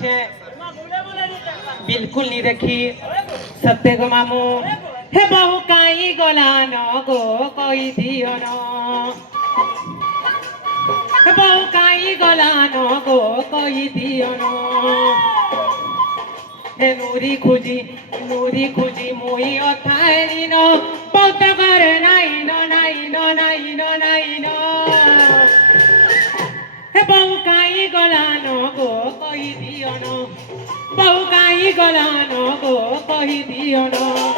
अच्छे बिल्कुल नहीं देखी सत्य गो मामू हे बहु काई गलान गो कोई दियो न हे बहु काई गलान गो कोई दियो न हे नूरी खुजी मुई अथारी न बहुत करे नाई न हे बहु काई गलान गो कोई दियो न बहु काई गलान गो कोई दियो न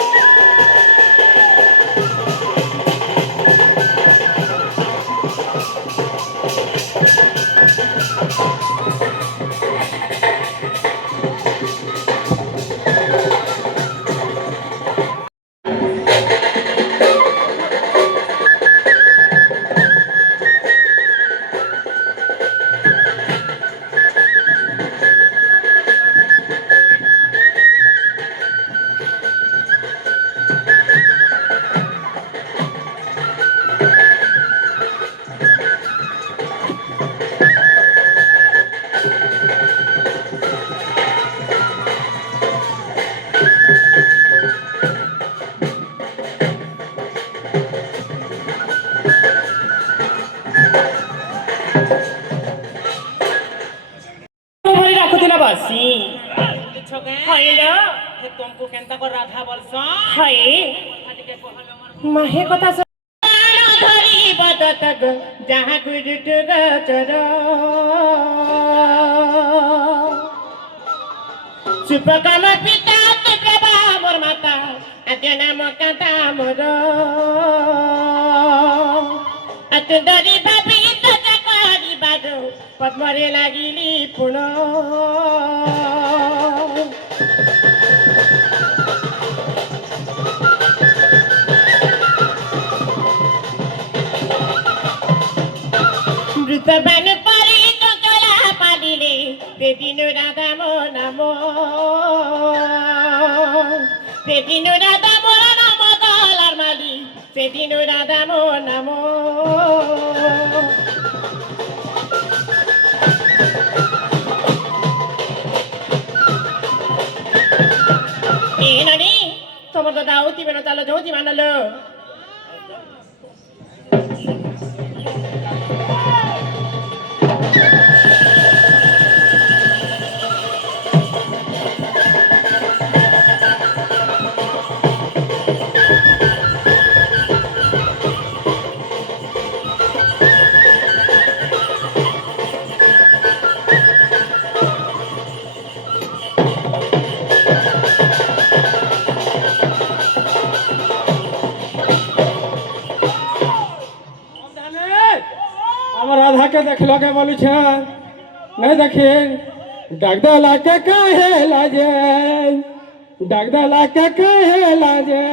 तुमको केंता को राधा बोलसो हाय माहे कथा धरी बदत जहां गुरुट गचर सुपकम पिता प्रभा मोर माता आद्य नाम कांता मोर अत दरी भाभी तो जकरी बाडो पद्मरे लागिली पुण मृतबान परी कला पालिले ते दिन राधा मो नाम ते दिन राधा मो नाम गलार माली ते दिन राधा मो नाम ए नानी तमर तो दाउती बेनो चलो जोती मानलो राधा के देखलो के बोलू छ नहीं देखी डगदला के कहे लाजे डगदला के कहे लाजे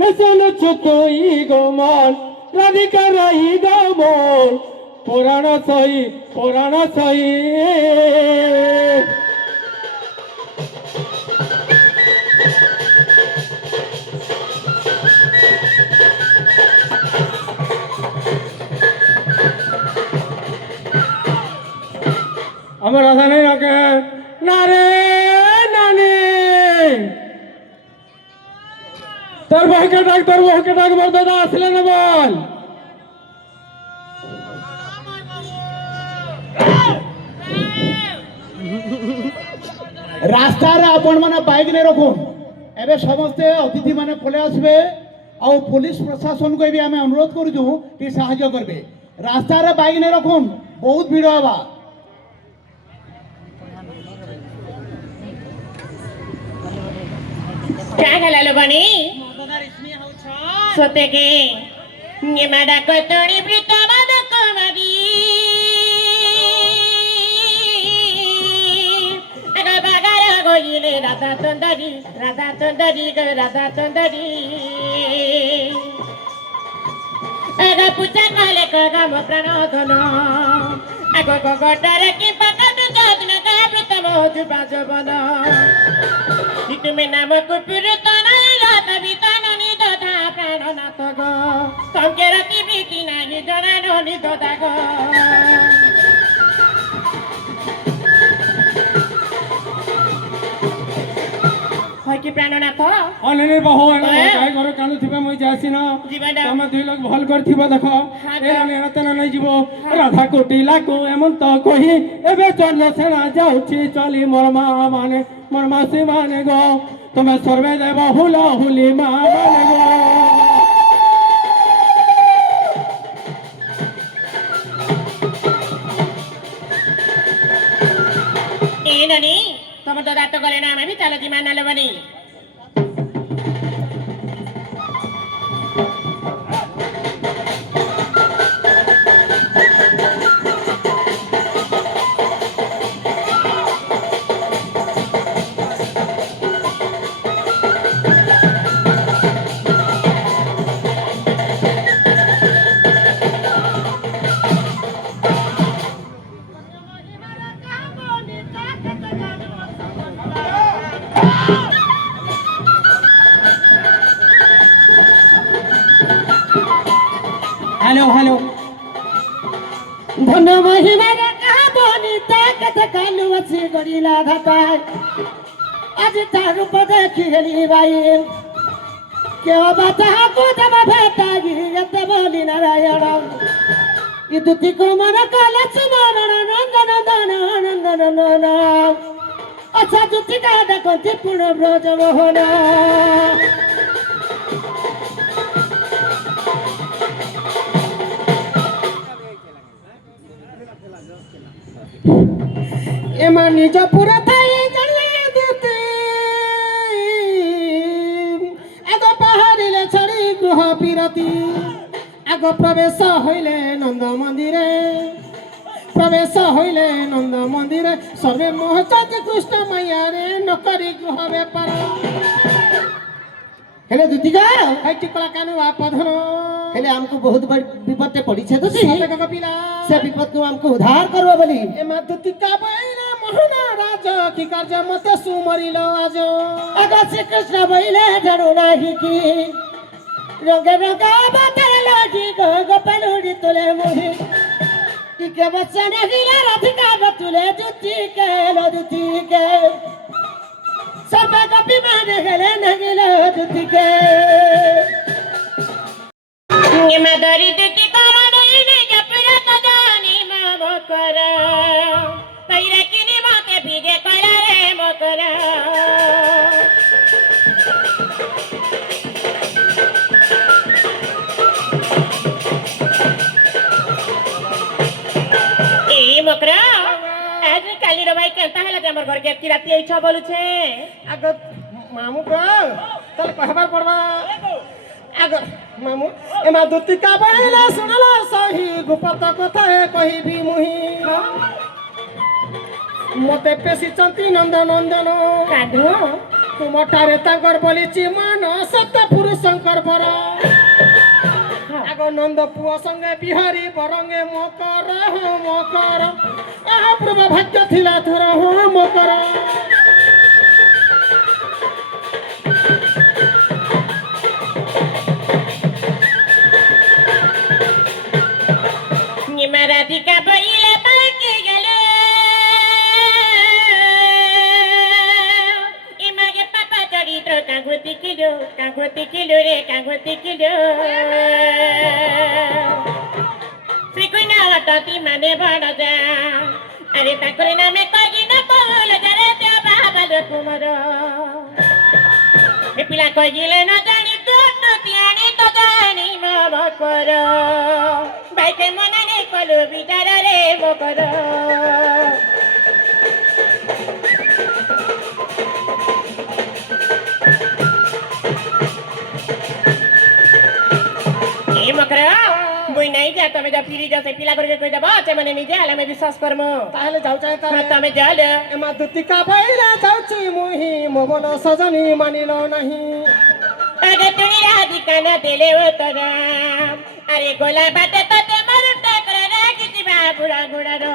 न सुन छुतोई गो मन राधिका रही गो मन पुराण सही আমার রাধা নেই রাখে না রে নানি তোর বউকে ডাক মোর দাদা আসলে না বল রাস্তার আপন মানে বাইক নে রাখুন এবে সমস্ত অতিথি মানে পলে আসবে আর পুলিশ প্রশাসন কো বি আমি অনুরোধ করুছু কি সাহায্য করবে রাস্তার বাইক নে রাখুন বহুত ভিড় হবা क्या गलालो बनी सोते के निमाडा कोतणी ब्रितो बादक मारी अगा बागारा गोइले राधा तंदरी ग राधा तंदरी अगा पूजा काले कगा म प्रणोदन अगो गोटारे की पकट जदन का ब्रितो जुबा जबन तुम्हें नाम कुपुर तना रात बिताना नि दधा प्राण नाथ गो तमके राति बीती नाही जरा नि दधा गो কি প্রাণনাথ অনেনের বাহু গাই ঘর কান্দুথিবে মুই যাসি না তুমি দুই লোক ভাল করথিব দেখ এনে তেনা নাই যাব রাধা কোটি লাগো এমন তো কহি এবে চন্দ্রসেনা যাউছি চলি মোর মা মানে মোর মাসি মানে গো তুমি সর্বে দেব হুলা হুলি মা মানে গো ಏನನಿ ತಮ್ಮ ದೊಡ್ಡ ಗಲೆ ನಾಮ ಬಿ ಚಾಲತಿ ಮಾನಲವನಿ হ্যালো হ্যালো ধন মহিমার কাবনি তাকত কালু আছে গরিলা ধাতায় আজ তার উপর দেখি গেলি ভাই কেউ বাতা কোদম ভেটা গিয়ে বলি নারায়ণ ইদুতি কুমার কাল সুমরণ নন্দন দন নন্দন নন আচ্ছা দুটি কাদা কতি পূর্ণ ব্রজ মোহন এমা নিজ পুরা থাই জানিয়ে দিতে আগ পাহাড়িলে ছড়ি গৃহ বিরতি আগ প্রবেশ হইলে নন্দ মন্দিরে প্রবেশ হইলে নন্দ মন্দিরে সর্বে মোহচাঁদ কৃষ্ণ মাইয়ারে নকরি গৃহ বেপার হেলে দুতিকা হাইটি কলা কানু আপধন हेले हमको बहुत बड़ी विपद पे पड़ी छे तो से विपद को हमको उद्धार करबो बोली ए मातुति का बइले मोहना राज की कार्य मते सुमरिलो आज अगा श्री कृष्ण बइले जरू नाही की रंग रंग बतर लागी गो गोपलुडी तोले मोहि टिके बच्चा नगिला राधिका बतुले जुति के लो जुति के सब कपि माने गेले नगिला जुति के मदरी दुती कमडईने जपरा कदानी मकर कैरा किनी माते भिगे कला रे मकर ए मकरा आज काली रो भाई केनता हला जे हमर घर के एती राती इच्छा बोलु छे आग मामू को चल कहबार पड़बा आग मामू एमा दुती का बइला सुनला सही गुपत कथा कहिबी मुही मते पेशी चंती नंद नंदन काढो तुमठारे तांकर बोलिची मन सत्य पुरुष शंकर बर आग नंद पुआ संगे बिहारी बरंगे मकर हो मकर आ प्रभु भाग्य थिला थोर हो मकर राधिका बइले पाके गेले इमागे पापा चरित्र कागुती किलो रे कागुती किलो श्रीकुना हटती माने बड़ जा अरे ताकरे नामे कगी न बोल जरे ते बाबा ले कुमर ए पिला कगिले न जानी तो नतियानी तो जानी मम कर बाइके मनाने कलो बिचार रे मकर ए मकर बुई नहीं जा तमे जा फिरी जा से पिला करके कहि दबा ते माने नहीं जाला मैं विश्वास करमो ताहले जाउ चाहे तारे तमे जाल एमा दुतिका बइला जाउची मुही मोगन सजनी मानिलो नाही अगे तुनी राधिका न देले उतरा अरे गोला बाटे तते मरुटे करे रे किछि बाबुरा गुडारो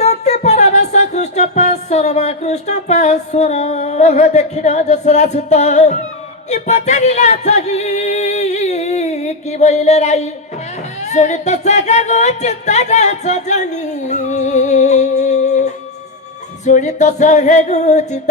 दुति परमेश कृष्ण पाश्वर ओह देखिना जसरा सुत इ पचारिला सगी की बइले राई सुनित सगा गो चित्ता सजनी ଶୁଣି ତ ସହେ ଗୁଚିତ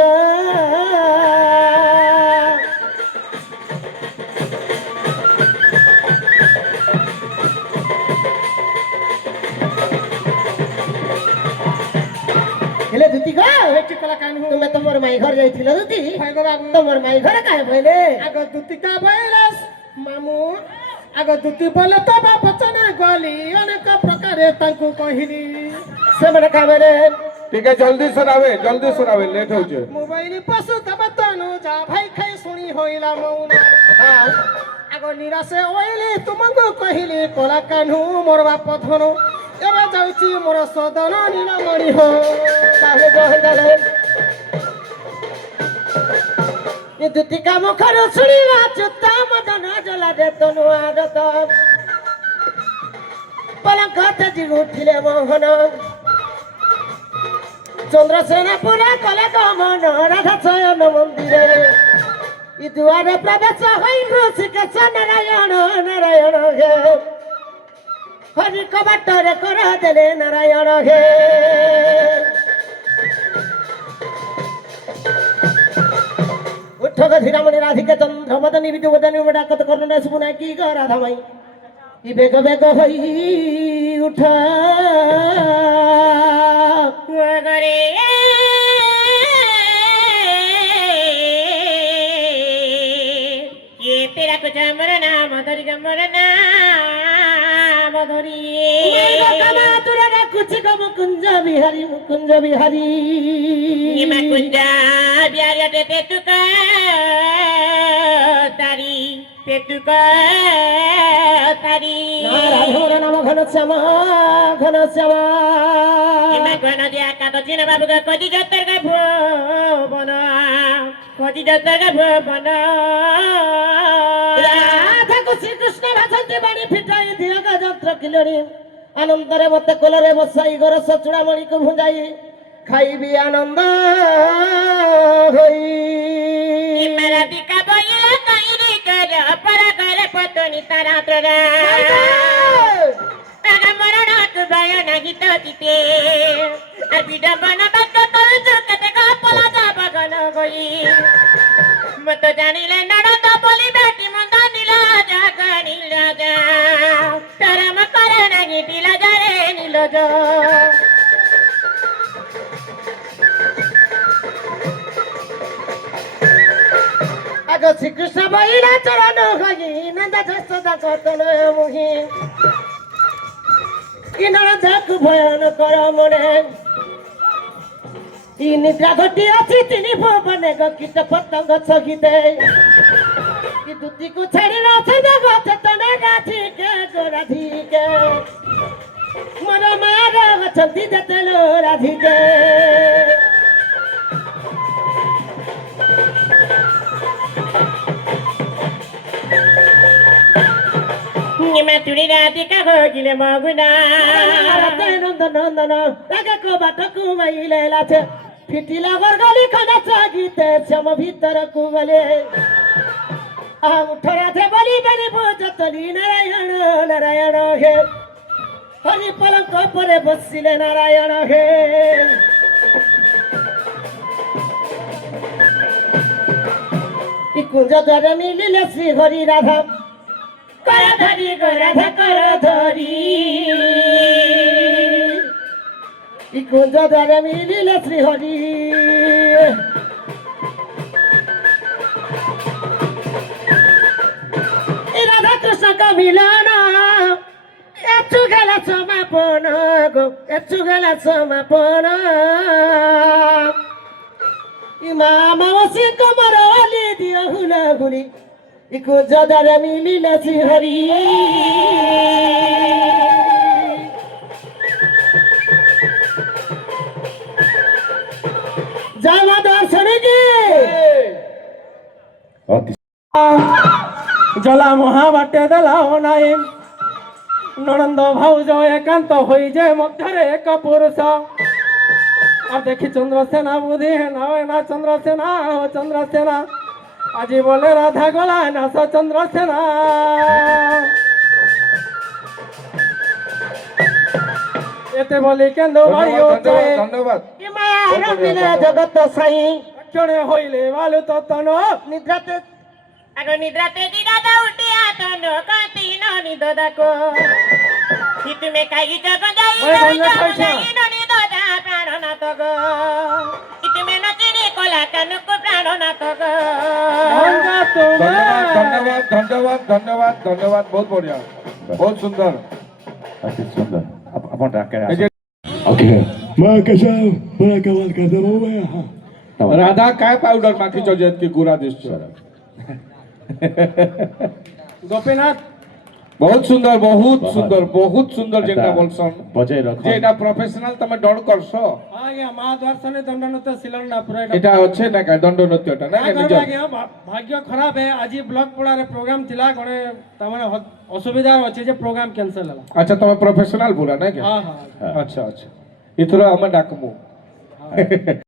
ହେଲେ ଦୁତି ଗା ଏଠି କଲା କାନୁ ତୁମେ ତମର ମାଇ ଘର ଯାଇଥିଲ ଦୁତି ଭାଇ ଗো বাবু ତମର ମାଇ ଘର କାहे କହିଲେ আগ দুতি কা ভাইরাস মামু আগ দুতি বলে তো বচনে গলি অনেক প্রকারে তাଙ୍କୁ কহিলি ସେମାନେ କାମରେ ଟିକେ ଜଲ୍ଦି ଶୁଣାବେ ଲେଟ୍ ହଉଛି মোবাইল পশু তবে তনু যা ভাই খাই শুনি হইলা মৌন আগ নিরাশে ওইলি তুমକୁ কহিলি কলা কানু মোর বাপ ধনু ଏବେ ଯାଉଛି ମୋର ସଦନ ନୀଳମଣି ହୋ ତାହେଲେ କହିଦେଲେ ଏ ଦୁତି କାମ କର ଶୁଣିବା ଚୁତା ମଦନ ଜଲା ଦେ ତନୁ ଆଗତ ପଲଙ୍କ ତେଜି ଉଠିଲେ ମୋହନ ଚନ୍ଦ୍ରସେନ ପୁରା କଲେ ଗମନ ରାଧା ଶୟନ ମନ୍ଦିରରେ ଇ ଦୁଆରେ ପ୍ରବେଶ ହୋଇ ଋଷିକେଶ ନାରାୟଣ ନାରାୟଣ ହେ ହରି କବାଟରେ କର ଦେଲେ ନାରାୟଣ ହେ ଉଠ ଧୀରାମଣି ରାଧିକେ ଚନ୍ଦ୍ରମଦନୀ ବିଦୁବଦନୀ ଡାକତ କର୍ଣ୍ଣ ଶୁଣା କି ଗ ରାଧା ମାଇ ଇ ବେଗ ବେଗ ହୋଇ ଉଠ ଗରେ ये तेरा कुछ अमर नाम धरी गमर नाम धरी कुछ ग मुकुंज बिहारी मुकुंज बिहारी निमा कुंजा बिहारी ते तुका तारी राधोर नाम घनश्याम घनश्याम निमा घन दिया का तो जिन बाबू का खोजी जतर का भवन खोजी जतर का भवन राधा को श्री कृष्ण भाषंती बाणी फिटाई दिया का जंत्र किलणी आनंदरे मते कोलरे बसाई गरस चूड़ामणि को भुंजाई खाइबी आनंद होई मेरा दिका बइला कइरी कर परा करे पतनी तारा तरा तारा मरण तु भय नाही तो तिते आ बिडा बना बात कर जकते का पला जा बगन गई मत जानिले नडत बोली बेटी मंद नीला जाग नीला जा तारा म करे नाही दिला जा रे नीलो जा आगो श्री कृष्ण बइला चरण गई नंद जसोदा कतन मुहि किनर जाक भयन कर मने इ निद्रा घटी अछि तिनी भवने ग कीट पतंग सहिते कि दुती को छाड़ी रात जगत तना गाथी के गोराधी के मन मारा छंदी जतलो राधी के निमा तुडी राधिका होगिले मगुना नंदन नंदन रागा को बाट कुमाइले लाछे फिटिला गरगली खना चागिते श्याम भीतर कुगले आ उठरा थे बलि बलि भोजतली नारायण नारायण हे हरि पलंक परे बसिले नारायण हे इ कुंज द्वार मिलिले श्री हरि राधा करधरी राधा करधरी इ कुंज द्वार मिलिले श्री हरि राधा कृष्ण का मिलन एचु गेला समापन गो एचु गेला समापन इ मामा वसी कमर वाली दियो हुला हुली इ कुंज द्वार मिलिले श्री हरि जावा दर्शन की জলা মহা বাটে দেলা নাই ননন্দ ভাউজ একান্ত হই যে মধ্যরে এক পুরুষ আর দেখি চন্দ্রসেনা বুদ্ধি না চন্দ্রসেনা ও চন্দ্রসেনা আজি বলে রাধা গলা না চন্দ্রসেনা এতে বলি কেন মারিও ধন্যবাদ চাই ধন্যবাদ কি মায়ার বিলে জগত সাই ক্ষণে হইলে ভালো ততন নিদ্রাতে আগে নিদ্রাতে দিদাদা উঠিয়া তন কাতি ননি দদাকো হিতুমে কাই জগত যাই ননি দদা প্রাণনাথ গো হিতুমে নচিনি কলা কানুক প্রাণনাথ গো গঙ্গা তোমার ধন্যবাদ ধন্যবাদ ধন্যবাদ ধন্যবাদ বহুত বঢ়িয়া বহুত সুন্দর अति सुंदर अपन डाके এই যে ओके मैं कैसा बड़ा कमाल करता हूँ मैं हाँ राधा काय पावडर माखीचो जेतकी गुरा दिसतो গোপীনাথ बहुत सुंदर जेटा बोलसन बजाय रखो যে এটা প্রফেশনাল তুমি ডন করছো আজ্ঞা মা দর্শনে দণ্ডনত সিলন্ডা পুরা এটা হচ্ছে না কা দণ্ড নৃত্যটা না করবে আজ্ঞা ভাগ্য খারাপ হে আজি ব্লক পড়ারে প্রোগ্রাম থিলা গনে তামানে অসুবিধা আছে যে প্রোগ্রাম ক্যান্সেল হলা আচ্ছা তুমি প্রফেশনাল পুরা না কি হ্যাঁ হ্যাঁ আচ্ছা আচ্ছা ইথরা আমরা ডাকমু